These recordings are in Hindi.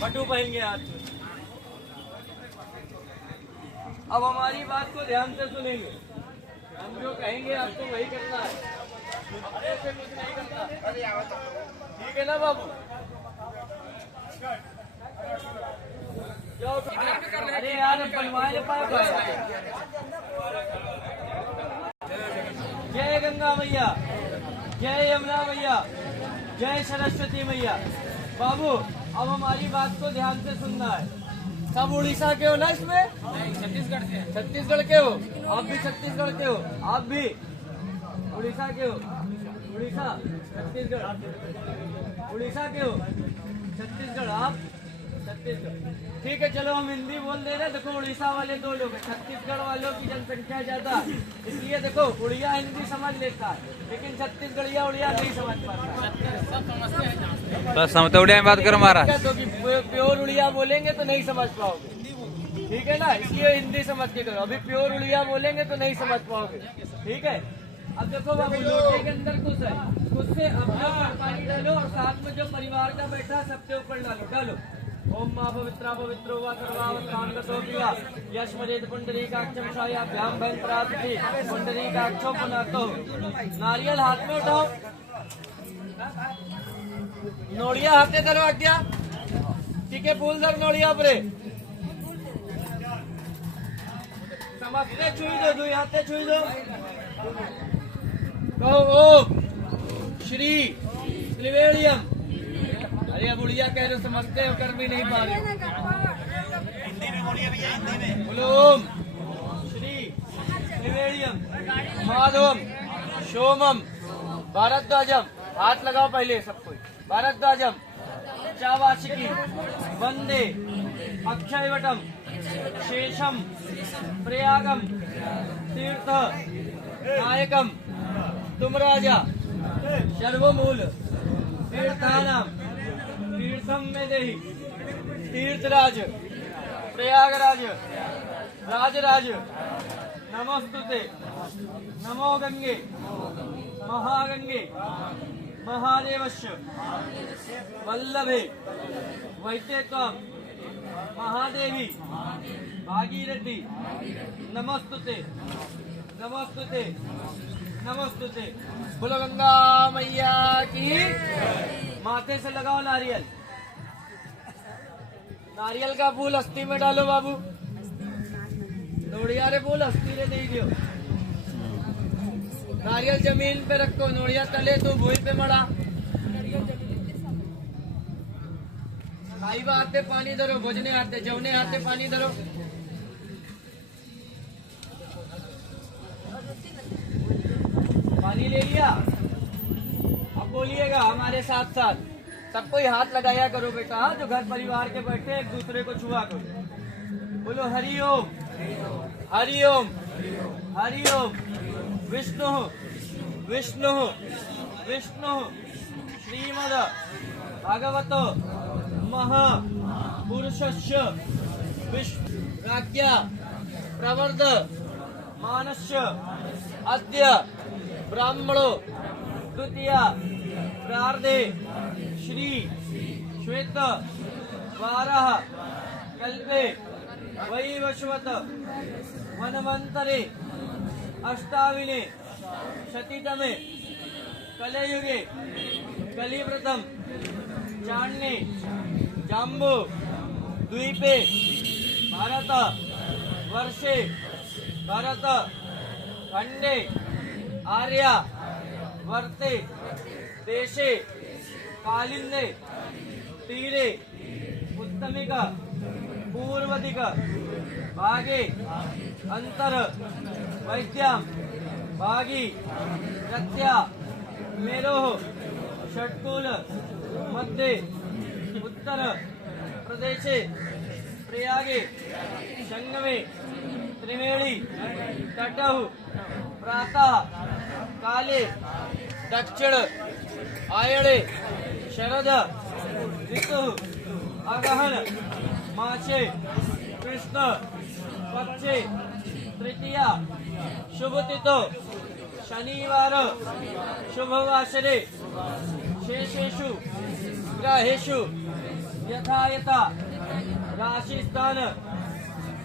पटु पहन गए हाथ में। अब हमारी बात को ध्यान से सुनेंगे, हम जो कहेंगे आपको वही करना है, अपने से कुछ नहीं करना, ठीक है ना बाबू? अरे यार बनवाए पाए। जय गंगा मैया, जय यमुना मैया, जय सरस्वती मैया। बाबू अब हमारी बात को ध्यान से सुनना है। सब उड़ीसा के हो ना इसमें? छत्तीसगढ़ से। छत्तीसगढ़ के हो? आप भी छत्तीसगढ़ के हो? आप भी उड़ीसा के हो? उड़ीसा छत्तीसगढ़, उड़ीसा के हो? छत्तीसगढ़, आप छत्तीसगढ़, ठीक है। चलो हम हिंदी बोल दे रहे हैं। देखो उड़ीसा वाले 2 लोग हैं, छत्तीसगढ़ वालों की जनसंख्या ज्यादा, इसलिए देखो उड़िया हिंदी समझ लेता है, लेकिन छत्तीसगढ़िया उड़िया नहीं समझ पाता। बस समझते उड़िया में बात करो महाराज, तो प्योर उड़िया बोलेंगे तो नहीं समझ पाओगे, ठीक है ना? इसलिए हिंदी समझ के करो। अभी प्योर उड़िया बोलेंगे तो नहीं समझ पाओगे, ठीक है? अब देखो बाबू, लोटे के अंदर कुछ है, कुछ से अपने ऊपर पानी डालो और साथ में जो परिवार का बैठा सबके ऊपर डालो। ओम मां पवित्रा पवित्रो वा सर्वावतांगतो पिया यश्मरेद पुंडरीकाक्षं छायाभ्याम भयंत्राति पुंडरीकाक्षो पुनातो। नारियल हाथ में उठाओ, नोड़िया हाथे धरो आज्ञा, ठीक है? फूल धर नोड़िया परे, समझते छुई दो, 2 हाथे छुई दो। ओम श्री त्रिवेणियम। अरे अब उड़िया कह रहे हो, समझते हो, कर भी नहीं पा रहे हो। हिंदी में बोलिए भैया, हिंदी में बोलो। ओम श्री त्रिवेणियम माधवम सोमम भारद्वाजम। हाथ लगाओ पहले सब कोई। भारद्वाजम चावाचिकी वंदे अक्षयवटम शेषम प्रयागम तीर्थ नायकम तुम राजा सर्वमूल तीर्थानाम तीर्थम में देहि तीर्थराज प्रयागराज राजराज नमस्तुते। नमो गंगे महागंगे महादेवस्य वल्लभे वैते त्वं महादेवी भागीरथी नमस्तुते नमस्तुते नमस्तुते। बोलो गंगा मैया की। माथे से लगाओ नारियल, नारियल का फूल अस्थि में डालो बाबू। नोड़िया रे फूल अस्थि रे नहीं दियो। नारियल जमीन पे रखो, नोड़िया तले तो भूमि पे मड़ा। खाइबा हाथे पानी धरो, भोजने हाथे जवने हाथे पानी धरो। पानी ले लिया? अब बोलिएगा हमारे साथ साथ, सब कोई हाथ लगाया करो बेटा, जो घर परिवार के बैठे एक दूसरे को छुआ करो। बोलो हरि ओम हरि ओम हरि ओम। विष्णु विष्णु विष्णु श्रीमद भागवत महापुरुषस्य विष्णुराज्ञा प्रवर्ध मानस्य अद्य ब्राह्मणो द्वितीया प्रार्धे श्री श्वेत वाराह कल्पे वैवस्वत मनवंतरे अष्टाविने शतितमे कलयुगे कलिव्रतम चाण्ये जाम्बू द्वीपे भारत वर्षे भारत खंडे आर्या वर्ते देशे कालिंदे तीरे उत्तमिक पूर्वदिक भागे अंतर वैद्याम भागी प्रत्या मेरोह षट्कुल मध्ये उत्तर प्रदेशे प्रयागे संगमे त्रिवेणी तटः प्रातः काले दक्षिण आयणे शरद ऋतु अगहन मासे कृष्ण पक्षे तृतीया शुभतिथो शनिवार शुभवासरे शेषेषु ग्रहेषु यथा यथा राशिस्थान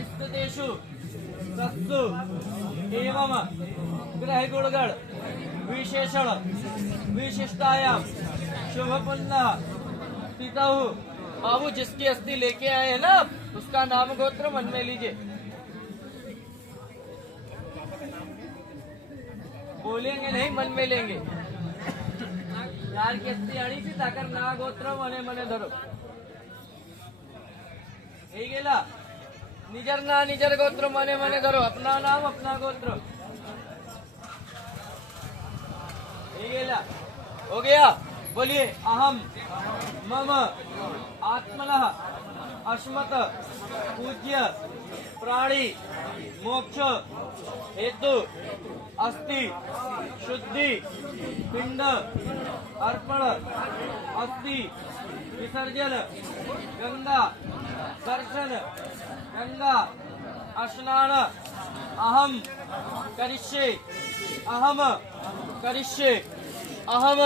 स्थितेषु तत्सु एवं ग्रह गुणगण विशेषण विशिष्टायां शुभपुण्य तिथौ। बाबू जिसकी अस्थि लेके आए हैं ना उसका नाम गोत्र मन में लीजिए। बोलेंगे नहीं, मन में लेंगे। यार की अस्थि आनी थी ताकर ना गोत्र मने मने धरो हे गेला निजर ना निजर गोत्र मने मने धरो। अपना नाम अपना गोत्र हे गेला हो गया। बोलिए अहम मम आत्मनः अस्मत् पूज्य प्राणी मोक्ष हेतु अस्ति शुद्धि पिंड अर्पण अस्थि विसर्जन गंगा दर्शन गंगा स्नान अहम करिष्ये अहम करिष्ये अहम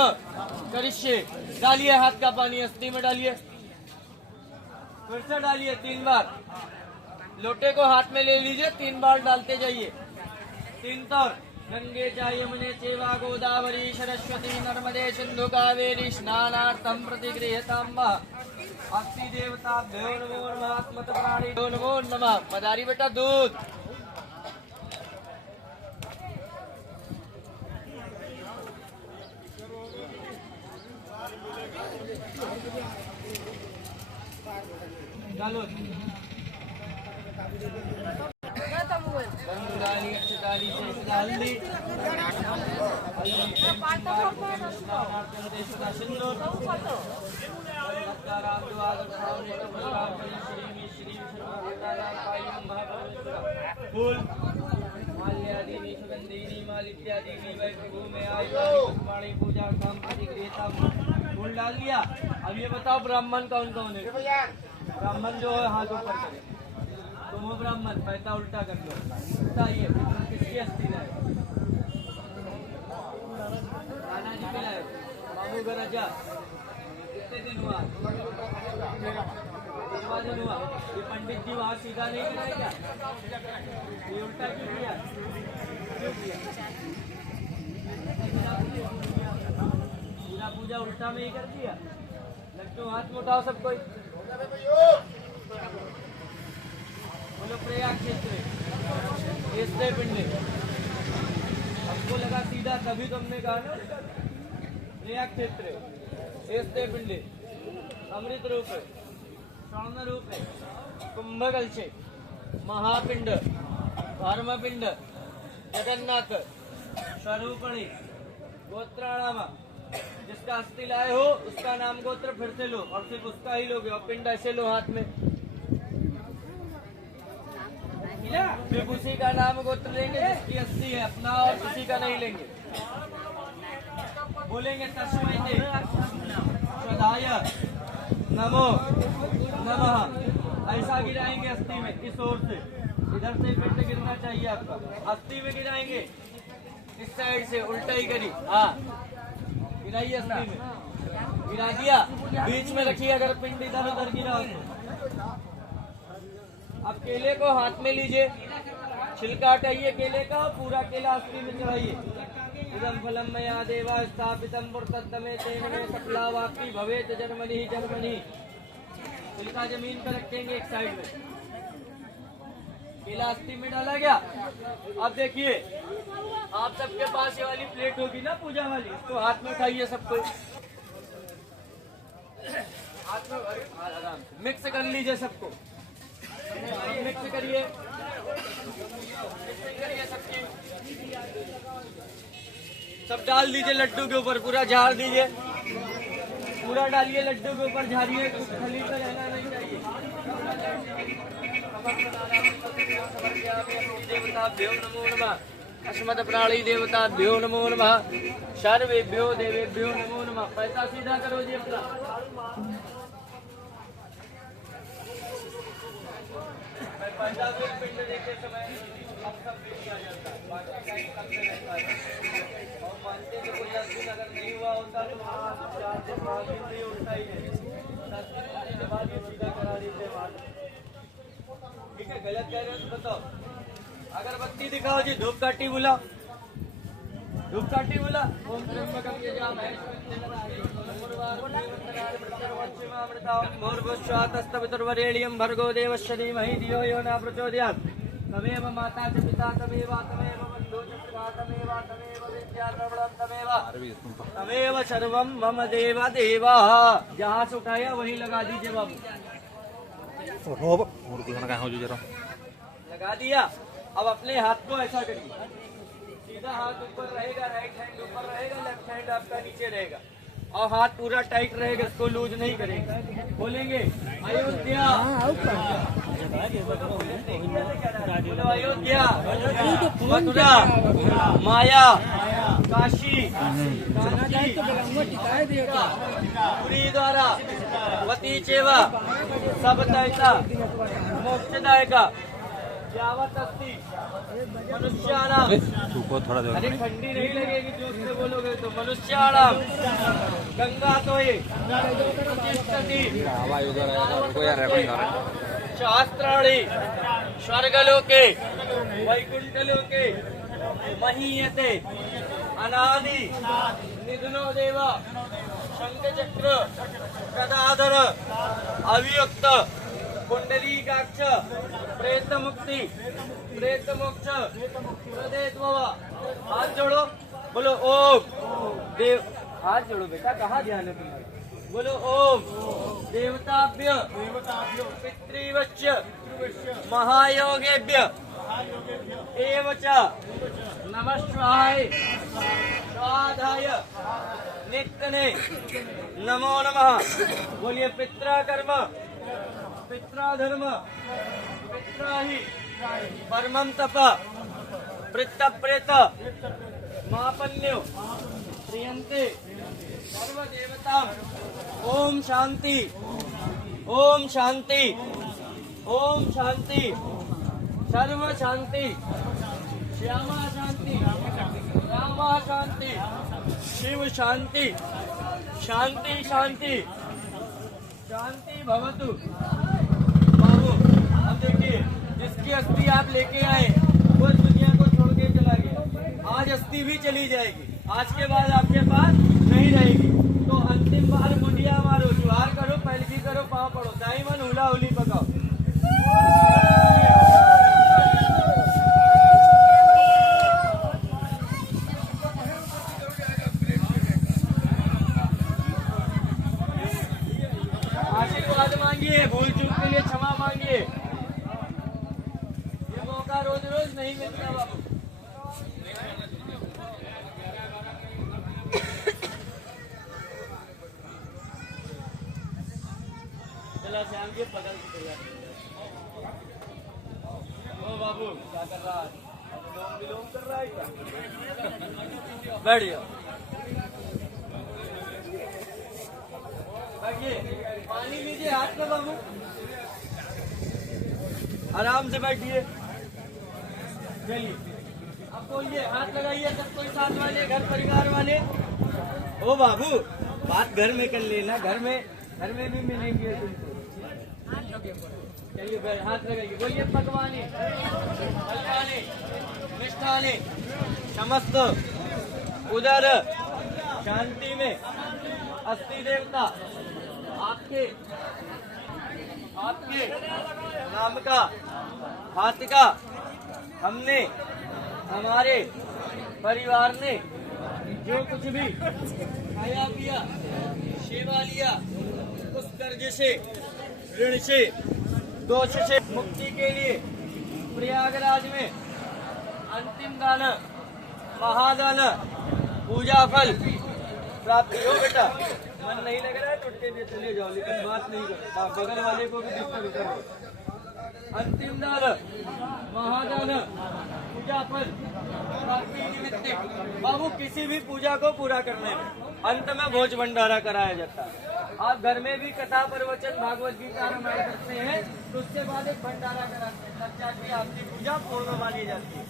करिष्ये। डालिए हाथ का पानी अस्थि में डालिए, फिर से डालिए 3 बार। लोटे को हाथ में ले लीजिए, 3 बार डालते जाइए। 3 तौर गंगे च यमुने चैव गोदावरी सरस्वती नर्मदे सिंधु कावेरी स्नानार्थं प्रतिगृह्यतां वः। अस्थि देवताभ्यो नमो नमः आत्मत प्राणिभ्यो नमो नमः। मदारी बेटा दूध। डालो डाली डाली हल्दी फूल माल्यादीनि सुगंधीनि मालित्यादीनि वै प्रभु में आयुष्माणी पूजा काम प्रतिगृह्यतां। फूल डाल दिया। अब ये बताओ ब्राह्मण कौन कौन है? ब्राह्मण जो है हाथ ऊपर करे। तुम हो ब्राह्मण, पैसा उल्टा कर लो। बताइए किसकी अस्थि लाए? नाना जी के लाए। मामू का राजा कितने दिन हुआ? 3वां दिन हुआ। ये पंडित जी वहाँ सीधा नहीं गिराए क्या? ये उल्टा क्यों किया? पूरा पूजा उल्टा में ही कर दिया। लड्डू हाथ में उठाओ सब कोई। बोलो प्रयाग क्षेत्र ऐसे पिंडे। हमको लगा सीधा, तभी तुमने कहा ना प्रयाग क्षेत्र ऐसे पिंडे। अमृत रूप है, स्वर्ण रूप है, कुंभ कलशे, महापिंड, धर्मपिंड, जगन्नाथ स्वरूपणी गोत्राणाम। जिसका अस्थि लाए हो उसका नाम गोत्र फिर से लो और सिर्फ उसका ही लोगे। और पिंड ऐसे लो हाथ में, सिर्फ उसी का नाम गोत्र लेंगे जिसकी अस्थि है, अपना और किसी का नहीं लेंगे। बोलेंगे तस्मै ते सदाय नमो नमः। ऐसा गिराएंगे अस्थि में इस ओर से, इधर से पिंड गिरना चाहिए आपका। अस्थि में गिराएंगे इस साइड से, उल्टा ही करी। हाँ गिराइए अस्थि में, गिरा दिया। बीच में रखिए अगर पिंड इधर उधर गिरा हो। अब केले को हाथ में लीजिए, छिलका हटाइए केले का, पूरा केला अस्थि में चढ़ाइए। इदं फलं मया देवा स्थापितं पुरतत्तमे तेन मे सकला वाप्ति भवेत् जन्मनि जन्मनि। छिलका जमीन पर रखेंगे एक साइड में। केला अस्थि में डाला गया। अब देखिए आप सबके पास ये वाली प्लेट होगी ना पूजा वाली, इसको हाथ में उठाइए सब कोई। हाथ में आराम से मिक्स कर लीजिए सबको। मिक्स करिए सबकी, सब डाल दीजिए लड्डू के ऊपर, पूरा झाड़ दीजिए। पूरा डालिए लड्डू के ऊपर, झाड़िए, खली पे रहना नहीं चाहिए। देवताभ्यो नमो नमः अस्मत् प्राणी देवताभ्यो नमो नमः सर्वेभ्यो देवेभ्यो नमो नमः। पैसा सीधा करो जी अपना। पिंड देते समय अब सब बेच आ जाता है, और मानते कि कोई 10 दिन अगर नहीं हुआ होता तो 4 दिन 5 दिन उल्टा ही है। 10 दिन के बाद गलत कह रहे हो तो बताओ। अगरबत्ती दिखाओ जी, धूपकाठी बुलाओ, धूपकाठी बुला। ओम त्र्यंबकम यजामहे मोर्भस्वातस्तवितुर्वरेण्यं भर्गो देवस्य धीमहि धियो यो न प्रचोदयात्। तमेव माता च पिता तमेव तमेव बन्धु च सखा तमेव तमेव विद्या प्रबलं तमेव सर्वं मम देव देवः। जहाँ से उठाया वहीं लगा दीजिए बाबू। लगा दिया। अब अपने हाथ को ऐसा करिए, सीधा हाथ ऊपर रहेगा, राइट हैंड ऊपर रहेगा, लेफ्ट हैंड आपका नीचे रहेगा और हाथ पूरा टाइट रहेगा, इसको लूज नहीं करेंगे। बोलेंगे अयोध्या, बोलो अयोध्या, मथुरा, माया, काशी, पुरी द्वारा वती चेवा सब तैता मोक्षदायका यावत अस्ति मनुष्याणाम। अरे ठंडी नहीं लगेगी जो उससे बोलोगे तो। मनुष्याणाम गंगा तो ये शास्त्राणि स्वर्गलोके वैकुंठलोके महीयते अनादि निधनो देवा शंखचक्र गदाधर अवियुक्त कुंडलीकाक्ष प्रेत मुक्ति प्रेत मोक्ष प्रदेश बाबा। हाथ जोड़ो, बोलो ओम देव। हाथ जोड़ो बेटा, कहाँ ध्यान है तुम्हारा? बोलो ओम देवताभ्य पितृवच्च महायोगेभ्य एव च नमः स्वाहाय स्वाधाय नित्यने नमो नमः। बोलिए पित्रा कर्म पित्रा धर्म पित्रा ही परमं तप प्रेत प्रेत मापन्यो प्रियंते सर्व देवता। ओम शांति ओम शांति ओम शांति सर्व शांति श्यामा शांति रामा शांति शिव शांति शांति शांति शांति भवतु। बाबू अब देखिए, जिसकी अस्थि आप लेके आए वो दुनिया को छोड़ के चला गया, आज अस्थि भी चली जाएगी, आज के बाद आपके पास नहीं रहेगी। तो अंतिम बार मुंडिया मारो, जुहार करो, पहलकी करो, पाँव पड़ो, दाई मन हुला हुली पकाओ। आशीर्वाद मांगिए, भूल चूक के लिए क्षमा मांगिए। ये मौका रोज रोज नहीं मिलता बाबू। चला श्याम जी पकड़ के तैयार। ओ बाबू क्या कर रहा है? अनुलोम विलोम कर रहा है क्या? बैठ जाओ, बैठिए, पानी लीजिए हाथ में बाबू, आराम से बैठिए। चलिए अब बोलिए, हाथ लगाइए सब कोई साथ वाले, घर परिवार वाले। ओ बाबू बात घर में कर लेना, घर में भी मिलेंगे तुमको। चलिए हाथ लगाइए, बोलिए पकवाने हलवाने मिष्ठाने समस्त उदर शांति में अस्थि देवता आपके नाम का हाथ का हमने हमारे परिवार ने जो कुछ भी खाया पिया सेवा लिया उस कर्ज से ऋण से दोष से मुक्ति के लिए प्रयागराज में अंतिम दान महादान पूजा फल प्राप्ति हो। बेटा मन नहीं लग रहा है तो उठ के चले जाओ, लेकिन बात नहीं करो, बगल वाले को भी डिस्टर्ब करो। अंतिम दान महादान पूजा फल प्राप्ति निमित्त बाबू किसी भी पूजा को पूरा करने में अंत में भोज भंडारा कराया जाता है। आप घर में भी कथा प्रवचन भागवत गीता रामायण करते हैं तो उसके बाद एक भंडारा कराते हैं, तब जाके आपकी पूजा पूर्ण मानी जाती है।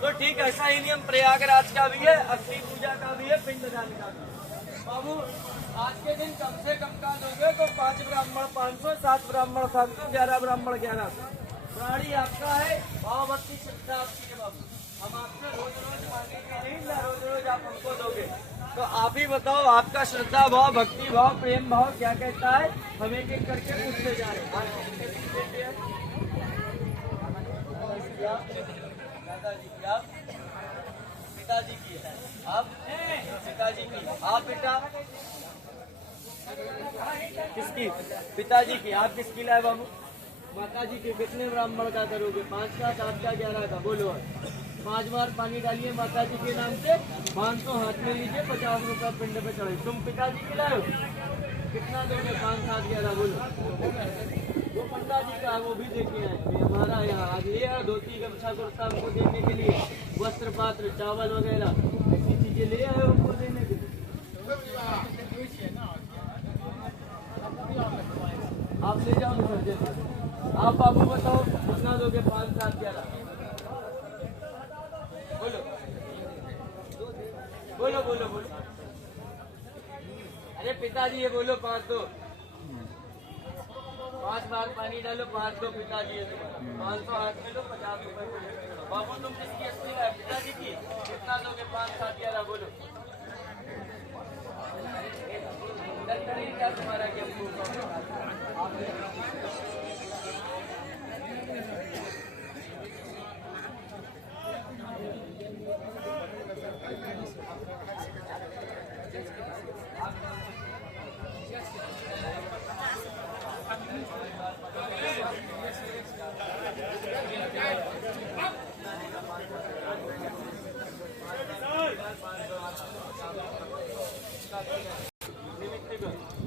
तो ठीक ऐसा ही नियम प्रयागराज का भी है, अस्थि पूजा का भी है, पिंडदान का भी है। बाबू आज के दिन कम से कम का दोगे तो 5 ब्राह्मण 500, 7 ब्राह्मण 700, 11 ब्राह्मण 1100, प्राणी आपका है, भाव भक्ति श्रद्धा आपकी है बाबू। हम आपसे रोज रोज मांगेंगे नहीं ना, रोज रोज आप हमको दोगे। तो आप ही बताओ, आपका श्रद्धा भाव, भक्ति भाव, प्रेम भाव क्या कहता है? हम एक एक करके पूछते जा रहे हैं। दादाजी की आप, पिताजी की आप, पिताजी की आप, बेटा किसकी? पिताजी की। आप किसकी लाए बाबू? माता जी के। कितने ब्राह्मण का करोगे? 5 का, 7 का, 11 का? बोलो। 5 बार पानी डालिए माता जी के नाम से, 500 हाथ में लीजिए, 50 रुपया पिंड पे चढ़े। तुम पिताजी की लाए हो, कितना दोगे? 5, 7, 11 बोलो। वो पंडा जी का, वो भी देखे आए। हमारा यहाँ आज ले आए धोती गमछा कुर्ता हमको देने के लिए, वस्त्र पात्र चावल वगैरह ऐसी चीजें ले आए हमको देने के लिए। आप ले जाओ विसर्जन। आप बाबू बताओ कितना दोगे? 5, 7, 11 बोलो बोलो बोलो बोलो। अरे पिताजी ये बोलो 5 दो। 5 बार पानी डालो, 5 दो पिताजी है तुम्हारा। 500 हाथ में लो, 50 रुपए। बाबू तुम किसकी अस्सी है? पिताजी की। कितना दोगे? 5, 7, 11 बोलो। क्या तुम्हारा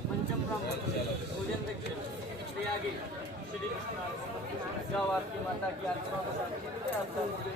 पंचम ब्राह्मण भोजन दक्षिण प्रयागे श्री जाओ आपकी माता की आत्मा को शांति दे।